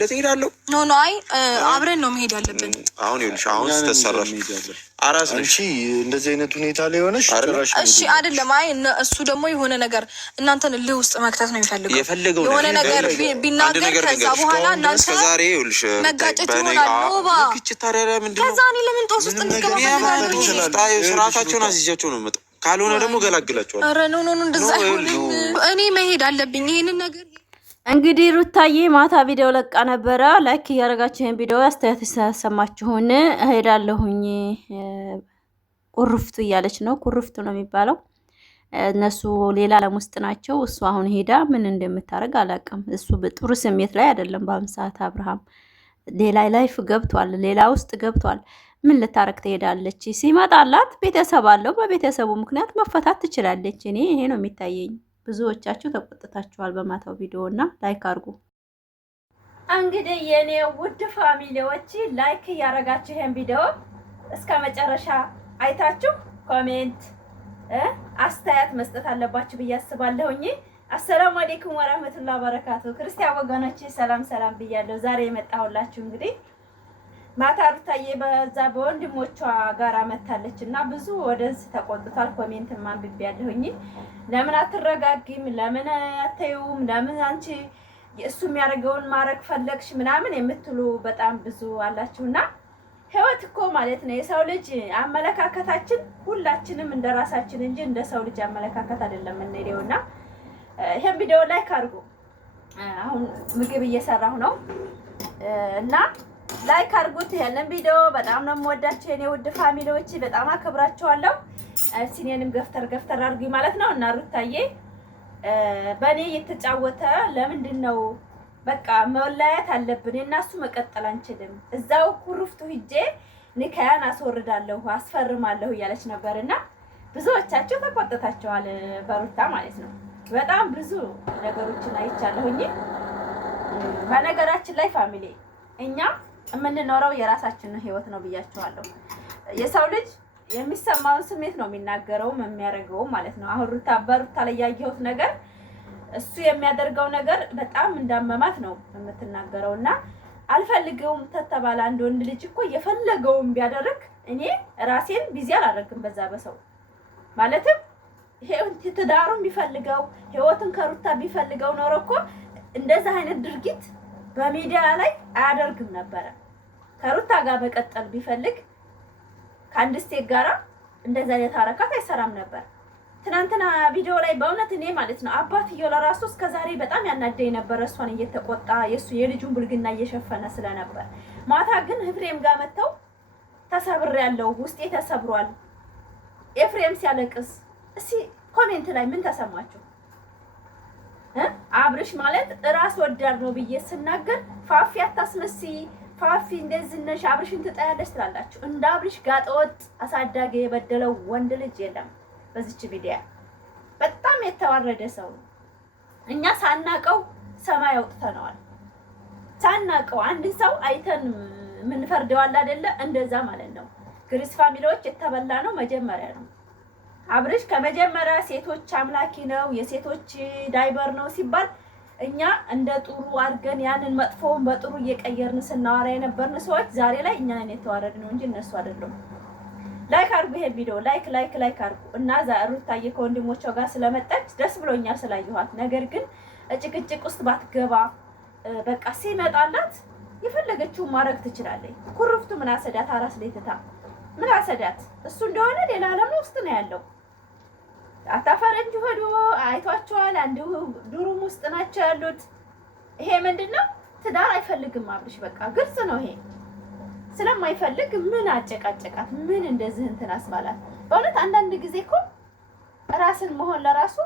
ለትሄዳለሁ ኖ አይ አብረን ነው መሄድ ያለብን። አሁን ይኸውልሽ አሁን ተሰራሽ አራስ ነሽ እንደዚህ አይነት ሁኔታ ላይ ሆነሽ ተራሽ እሺ አይደለም። አይ እሱ ደግሞ የሆነ ነገር እናንተን ልህ ውስጥ መክተት ነው የሚፈልገው። የሆነ ነገር ቢናገር ከዛ በኋላ እናንተ ዛሬ ይኸውልሽ መጋጨት ይሆናል። ኖባ ግጭት ታዲያ ምንድን ነው? ከዛ እኔ ለምን ጦስ ውስጥ እንገባለን? ስርዓታቸውን አስይዣቸው ነው የምመጣው። ካልሆነ ደግሞ ገላግላቸዋለሁ። ኧረ ኖ እንደዛ አይሆንም። እኔ መሄድ አለብኝ ይሄንን ነገር እንግዲህ ሩታዬ ማታ ቪዲዮ ለቃ ነበረ። ላይክ እያደረጋችሁ ይሄን ቪዲዮ አስተያየት ተሰማችሁን? እሄዳለሁኝ ኩርፍቱ እያለች ነው። ኩርፍቱ ነው የሚባለው። እነሱ ሌላ ዓለም ውስጥ ናቸው። እሱ አሁን ሄዳ ምን እንደምታደርግ አላውቅም። እሱ ጥሩ ስሜት ላይ አይደለም በአሁኑ ሰዓት። አብርሃም ሌላ ላይፍ ገብቷል፣ ሌላ ውስጥ ገብቷል። ምን ልታረግ ትሄዳለች? ሲመጣላት ቤተሰብ አለው። በቤተሰቡ ምክንያት መፈታት ትችላለች። እኔ ይሄ ነው የሚታየኝ። ብዙዎቻችሁ ተቆጥታችኋል በማታው ቪዲዮ እና ላይክ አድርጉ። እንግዲህ የኔ ውድ ፋሚሊዎች ላይክ እያደረጋችሁ ይሄን ቪዲዮ እስከ መጨረሻ አይታችሁ ኮሜንት አስተያየት መስጠት አለባችሁ ብዬ አስባለሁኝ። አሰላሙ አለይኩም ወራህመቱላሂ ወበረካቱ። ክርስቲያን ወገኖቼ ሰላም ሰላም ብያለሁ። ዛሬ የመጣሁላችሁ እንግዲህ ማታ ሩታዬ በዛ በወንድሞቿ ጋር መታለች እና ብዙ ወደዚህ ተቆጥቷል። ኮሜንት ማንብቤ ያለሁኝ ለምን አትረጋጊም? ለምን አትዩም? ለምን አንቺ እሱ የሚያደርገውን ማድረግ ፈለግሽ ምናምን የምትሉ በጣም ብዙ አላችሁና ህይወት እኮ ማለት ነው የሰው ልጅ አመለካከታችን ሁላችንም እንደራሳችን እንጂ እንደ ሰው ልጅ አመለካከት አይደለም የምንሄደውና ይሄን ቪዲዮ ላይክ አድርጉ። አሁን ምግብ እየሰራሁ ነው እና ላይክ አድርጉት ይሄንን ቪዲዮ። በጣም ነው የምወዳችሁ የኔ ውድ ፋሚሊዎች፣ በጣም አከብራችኋለሁ። ሲኔንም ገፍተር አድርጉኝ ማለት ነው እና ሩታዬ በእኔ እየተጫወተ ለምንድን ነው በቃ መለያየት አለብን እና እሱ መቀጠል አንችልም። እዛው ኩርፍቱ ሂጄ ንካያን አስወርዳለሁ አስፈርማለሁ እያለች ነበርና ብዙዎቻችሁ ተቆጥታችኋል በሩታ ማለት ነው። በጣም ብዙ ነገሮችን አይቻለሁኝ። በነገራችን ላይ ፋሚሊ እኛ የምንኖረው የራሳችንን ህይወት ነው ብያችኋለሁ። የሰው ልጅ የሚሰማውን ስሜት ነው የሚናገረው የሚያደርገው ማለት ነው። አሁን ሩታ በሩታ ላይ ያየሁት ነገር እሱ የሚያደርገው ነገር በጣም እንዳመማት ነው የምትናገረውና አልፈልገውም ተተባለ አንድ ወንድ ልጅ እኮ የፈለገውን ቢያደርግ እኔ ራሴን ቢዚ አላደርግም በዛ በሰው ማለትም ትዳሩን ቢፈልገው ህይወትን ከሩታ ቢፈልገው ኖሮ እኮ እንደዛ አይነት ድርጊት በሚዲያ ላይ አያደርግም ነበረ። ከሩታ ጋር መቀጠል ቢፈልግ ከአንድ ስቴክ ጋራ እንደዛ አይነት አረካት አይሰራም ነበር። ትናንትና ቪዲዮ ላይ በእውነት እኔ ማለት ነው አባትየው ለራሱ እስከዛሬ በጣም ያናደኝ ነበር እሷን እየተቆጣ የሱ የልጁን ብልግና እየሸፈነ ስለነበር። ማታ ግን ኤፍሬም ጋር መተው ተሰብሬያለሁ፣ ውስጤ ተሰብሯል። ኤፍሬም ሲያለቅስ እስኪ ኮሜንት ላይ ምን ተሰማችሁ? አብርሽ ማለት ራስ ወዳድ ነው ብዬ ስናገር ፋፊ አታስመሲ፣ ፋፊ እንደዚህ ነሽ፣ አብርሽን ትጠያለሽ ትላላችሁ። እንደ አብርሽ ጋጠወጥ አሳዳጊ የበደለው ወንድ ልጅ የለም በዚች ሚዲያ። በጣም የተዋረደ ሰው ነው። እኛ ሳናቀው ሰማይ አውጥተነዋል። ሳናቀው አንድ ሰው አይተን ምን ፈርደዋል አይደለ? እንደዛ ማለት ነው። ግሪስ ፋሚሊዎች የተበላ ነው መጀመሪያ ነው። አብርሽ ከመጀመሪያ ሴቶች አምላኪ ነው፣ የሴቶች ዳይበር ነው ሲባል እኛ እንደ ጥሩ አድርገን ያንን መጥፎውን በጥሩ እየቀየርን ስናወራ የነበርን ሰዎች ዛሬ ላይ እኛ ነን የተዋረድነው እንጂ እነሱ አይደሉም። ላይክ አድርጉ ይሄ ቪዲዮ ላይክ አድርጉ እና ሩታዬ ከወንድሞቿ ጋር ስለመጣች ደስ ብሎኛል ስላየኋት። ነገር ግን ጭቅጭቅ ውስጥ ባትገባ በቃ ሲመጣላት የፈለገችውን ማድረግ ትችላለች። ኩርፍቱ ምን አሰዳት? አራስ ለይተታ ምን አሰዳት? እሱ እንደሆነ ሌላ ዓለም ውስጥ ነው ያለው። አታፈረንጅ ሆዶ አይቷቸዋል። አንዱ ዱሩም ውስጥ ናቸው ያሉት። ይሄ ምንድነው? ትዳር አይፈልግም አብርሽ። በቃ ግልጽ ነው ይሄ። ስለማይፈልግ ምን አጨቃጨቃት? ምን እንደዚህ እንትን አስባላት? በእውነት አንዳንድ ጊዜ እኮ ራስን መሆን ለራሱ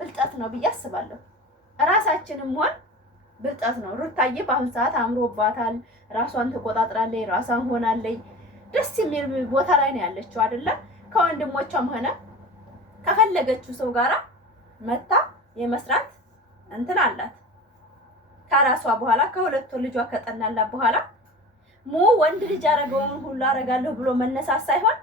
ብልጠት ነው ብዬ አስባለሁ። ራሳችንም ሆን ብልጠት ነው። ሩታዬ በአሁን ሰዓት አምሮባታል። ራሷን ተቆጣጥራለች፣ ራሷን ሆናለች። ደስ የሚል ቦታ ላይ ነው ያለችው አይደለ? ከወንድሞቿም ሆነ ከፈለገችው ሰው ጋራ መታ የመስራት እንትን አላት። ከራሷ በኋላ ከሁለት ልጇ ከጠናላት በኋላ ወንድ ልጅ አረጋውን ሁሉ አረጋለሁ ብሎ መነሳት ሳይሆን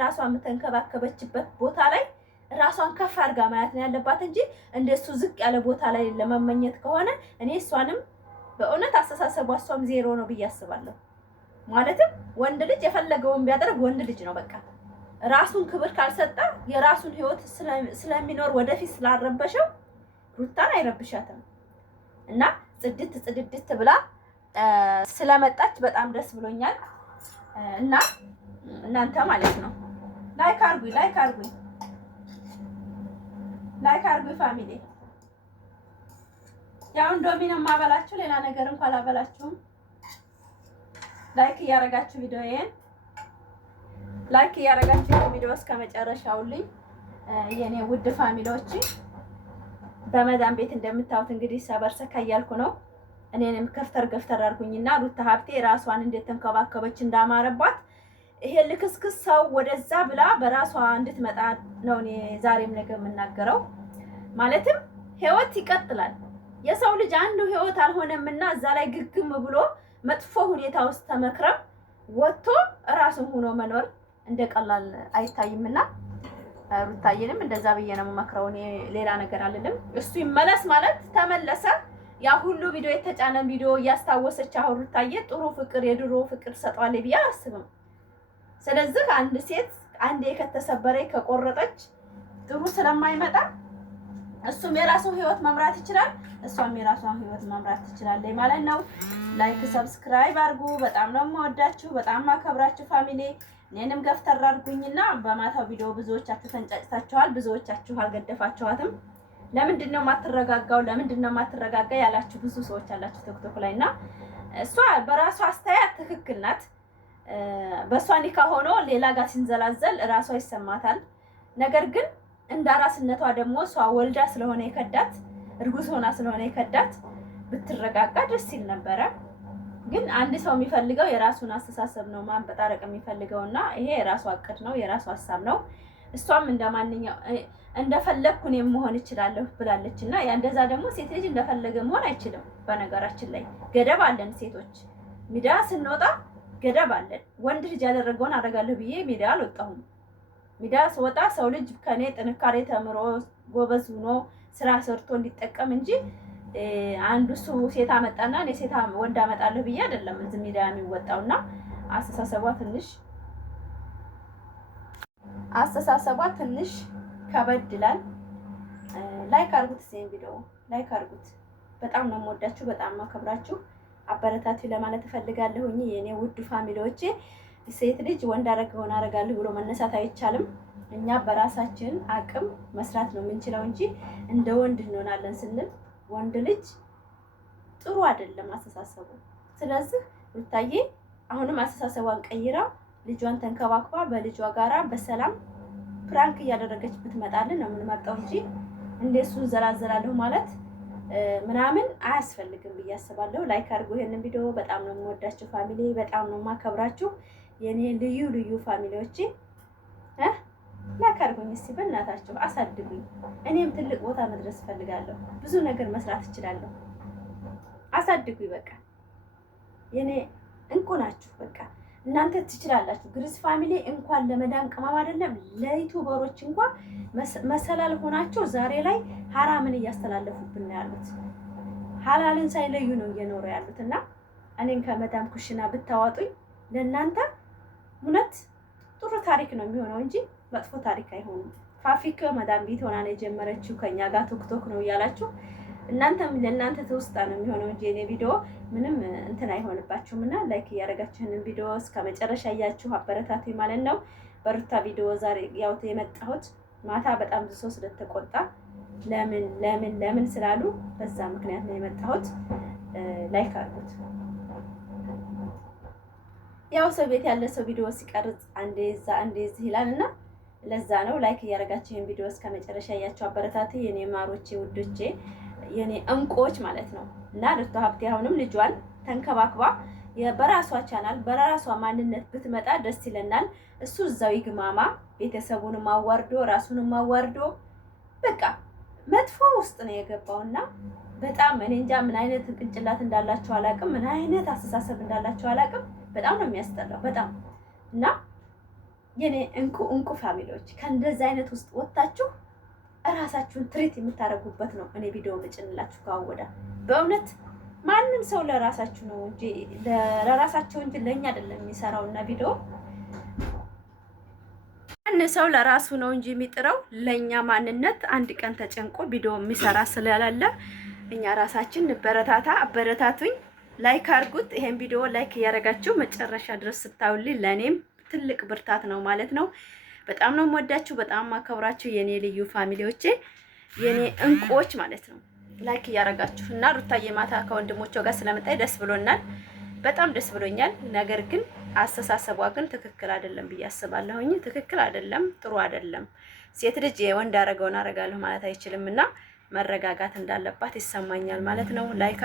ራሷ የምትንከባከበችበት ቦታ ላይ ራሷን ከፍ አድርጋ ማየት ነው ያለባት እንጂ እንደሱ ዝቅ ያለ ቦታ ላይ ለመመኘት ከሆነ እኔ እሷንም በእውነት አስተሳሰቧ እሷም ዜሮ ነው ብዬ አስባለሁ። ማለትም ወንድ ልጅ የፈለገውን ቢያደርግ ወንድ ልጅ ነው በቃ። ራሱን ክብር ካልሰጠ የራሱን ህይወት ስለሚኖር ወደፊት ስላረበሸው ሩታን አይረብሻትም። እና ጽድት ብላ ስለመጣች በጣም ደስ ብሎኛል። እና እናንተ ማለት ነው ላይክ አርጉኝ ፋሚሊ። ያው እንደሚን ማባላችሁ ሌላ ነገር እንኳን አላበላችሁም። ላይክ እያረጋችሁ ቪዲዮ እስከ መጨረሻውልኝ የኔ ውድ ፋሚሊዎች። በመዳን ቤት እንደምታዩት እንግዲህ ሰበርሰካ እያልኩ ነው። እኔንም ገፍተር አድርጉኝና ሩታ ሀብቴ ራሷን እንዴት ተንከባከበች እንዳማረባት ይሄ ልክስክስ ሰው ወደዛ ብላ በራሷ እንድትመጣ ነው እኔ ዛሬም ነገር የምናገረው። ማለትም ህይወት ይቀጥላል። የሰው ልጅ አንዱ ህይወት አልሆነምና እዛ ላይ ግግም ብሎ መጥፎ ሁኔታ ውስጥ ተመክረም ወጥቶ ራሱን ሆኖ መኖር እንደቀላል አይታይምና ሩታዬንም እንደዛ ብዬ ነው የምመክረው። እኔ ሌላ ነገር አልልም። እሱ ይመለስ ማለት ተመለሰ። ያ ሁሉ ቪዲዮ የተጫነ ቪዲዮ እያስታወሰች አሁን ሩታዬ ጥሩ ፍቅር የድሮ ፍቅር ሰጧለች ብዬ አላስብም። ስለዚህ አንድ ሴት አንዴ ከተሰበረ ከቆረጠች ጥሩ ስለማይመጣ እሱም የራሱን ህይወት መምራት ይችላል፣ እሷም የራሷን ህይወት መምራት ትችላለች ማለት ነው። ላይክ ሰብስክራይብ አድርጉ። በጣም ነው የምወዳችሁ፣ በጣም ማከብራችሁ ፋሚሊ። እኔንም ገፍተር አድርጉኝና በማታው ቪዲዮ ብዙዎቻችሁ ተንጫጭታችኋል፣ ብዙዎቻችሁ አልገደፋችኋትም። ለምንድን ነው የማትረጋጋ ያላችሁ ብዙ ሰዎች አላችሁ ቲክቶክ ላይ እና እሷ በራሷ አስተያየት ትክክል ናት። በእሷ ኒካ ሆኖ ሌላ ጋር ሲንዘላዘል ራሷ ይሰማታል። ነገር ግን እንደ አራስነቷ ደግሞ እሷ ወልዳ ስለሆነ የከዳት እርጉዝ ሆና ስለሆነ የከዳት ብትረጋጋ ደስ ይል ነበረ። ግን አንድ ሰው የሚፈልገው የራሱን አስተሳሰብ ነው ማንበጣረቅ የሚፈልገውና ይሄ የራሱ አቅድ ነው፣ የራሱ ሀሳብ ነው። እሷም እንደማንኛው እንደፈለግኩ እኔም መሆን እችላለሁ ብላለችና ያ እንደዛ ደግሞ ሴት ልጅ እንደፈለገ መሆን አይችልም። በነገራችን ላይ ገደብ አለን ሴቶች። ሚዲያ ስንወጣ ገደብ አለን። ወንድ ልጅ ያደረገውን አደርጋለሁ ብዬ ሚዲያ አልወጣሁም። ሚዲያ ስወጣ ሰው ልጅ ከኔ ጥንካሬ ተምሮ ጎበዝ ሆኖ ስራ ሰርቶ እንዲጠቀም እንጂ አንዱ እሱ ሴት አመጣና እኔ ሴት ወንድ አመጣለሁ ብዬ አይደለም እዚህ ሚዲያ የሚወጣውና አስተሳሰቧ ትንሽ ከበድ ይላል። ላይክ አድርጉት፣ እዚህ ቪዲዮ ላይክ አድርጉት። በጣም ነው የምወዳችሁ፣ በጣም ማከብራችሁ። አበረታቱ ለማለት እፈልጋለሁኝ የኔ ውድ ፋሚሊዎቼ። ሴት ልጅ ወንድ አደረገውን አደርጋለሁ ብሎ መነሳት አይቻልም። እኛ በራሳችን አቅም መስራት ነው የምንችለው እንጂ እንደ ወንድ እንሆናለን ስንል ወንድ ልጅ ጥሩ አይደለም አስተሳሰቡ። ስለዚህ ሩታዬ አሁንም አስተሳሰቧን ቀይራ ልጇን ተንከባክባ በልጇ ጋራ በሰላም ፕራንክ እያደረገች ብትመጣልን ነው የምንመርጠው እንጂ እንደሱ ዘላዘላለሁ ማለት ምናምን አያስፈልግም ብዬ አስባለሁ። ላይክ አድርጉ ይሄንን ቪዲዮ። በጣም ነው የምወዳችሁ ፋሚሊ፣ በጣም ነው የማከብራችሁ የኔ ልዩ ፋሚሊዎቼ። ላይክ አድርጉኝ እስቲ በእናታችሁ አሳድጉኝ። እኔም ትልቅ ቦታ መድረስ እፈልጋለሁ፣ ብዙ ነገር መስራት እችላለሁ። አሳድጉኝ በቃ የኔ እንቁ ናችሁ። በቃ እናንተ ትችላላችሁ። ግሪስ ፋሚሊ እንኳን ለመዳን ቅመም አይደለም ለዩቲዩበሮች እንኳን መሰላል ሆናቸው ዛሬ ላይ ሐራምን እያስተላለፉብን ነው ያሉት። ሐላልን ሳይለዩ ነው እየኖሩ ያሉት እና እኔን ከመዳም ኩሽና ብታዋጡኝ ለእናንተ እውነት ጥሩ ታሪክ ነው የሚሆነው እንጂ መጥፎ ታሪክ አይሆንም። ፋፊክ መዳም ቤት ሆና ነው የጀመረችው ከኛ ጋር ቶክቶክ ነው እያላችሁ እናንተም ለእናንተ ተውስጣ ነው የሚሆነው እንጂ የኔ ቪዲዮ ምንም እንትን አይሆንባችሁም። እና ላይክ እያደረጋችሁን ቪዲዮ እስከ መጨረሻ እያችሁ አበረታቱኝ ማለት ነው። በሩታ ቪዲዮ ዛሬ ያው የመጣሁት ማታ በጣም ብዙ ሰው ስለተቆጣ ለምን ስላሉ በዛ ምክንያት ነው የመጣሁት። ላይክ አድርጉት። ያው ሰው ቤት ያለ ሰው ቪዲዮ ሲቀርጽ አንዴ እዛ አንዴ እዚህ ይላልና ለዛ ነው ላይክ እያደረጋችሁ ይሄን ቪዲዮ እስከ መጨረሻ እያችሁ አበረታቱ የኔ ማሮቼ ውዶቼ የኔ እንቆች ማለት ነው። እና ሩታ ሀብቴ አሁንም ልጇን ተንከባክባ በራሷ ቻናል በራሷ ማንነት ብትመጣ ደስ ይለናል። እሱ እዛው ይግማማ፣ ቤተሰቡንም አዋርዶ ራሱንም አዋርዶ በቃ መጥፎ ውስጥ ነው የገባውና በጣም እኔ እንጃ ምን አይነት ቅንጭላት እንዳላችሁ አላቅም፣ ምን አይነት አስተሳሰብ እንዳላችሁ አላቅም። በጣም ነው የሚያስጠላው በጣም እና የኔ እንቁ ፋሚሊዎች ከእንደዚህ አይነት ውስጥ ወጣችሁ እራሳችሁን ትሪት የምታደርጉበት ነው እኔ ቪዲዮ መጭንላችሁ ካወዳ በእውነት ማንም ሰው ለራሳችሁ ነው እንጂ ለራሳቸው እንጂ ለኛ አይደለም የሚሰራውና ቪዲዮ ማን ሰው ለራሱ ነው እንጂ የሚጥረው ለኛ ማንነት አንድ ቀን ተጨንቆ ቪዲዮ የሚሰራ ስለሌለ እኛ ራሳችን በረታታ አበረታቱኝ። ላይክ አድርጉት። ይሄን ቪዲዮ ላይክ እያደረጋችሁ መጨረሻ ድረስ ስታዩልኝ ለኔም ትልቅ ብርታት ነው ማለት ነው። በጣም ነው የምወዳችሁ፣ በጣም ማከብራችሁ የኔ ልዩ ፋሚሊዎቼ፣ የኔ እንቁዎች ማለት ነው። ላይክ እያደረጋችሁ እና ሩታዬ ማታ ከወንድሞቿ ጋር ስለመጣይ ደስ ብሎናል፣ በጣም ደስ ብሎኛል። ነገር ግን አስተሳሰቧ ግን ትክክል አይደለም ብዬ አስባለሁኝ። ትክክል አይደለም፣ ጥሩ አይደለም። ሴት ልጅ የወንድ አረገውን አረጋለሁ ማለት አይችልምና መረጋጋት እንዳለባት ይሰማኛል ማለት ነው። ላይክ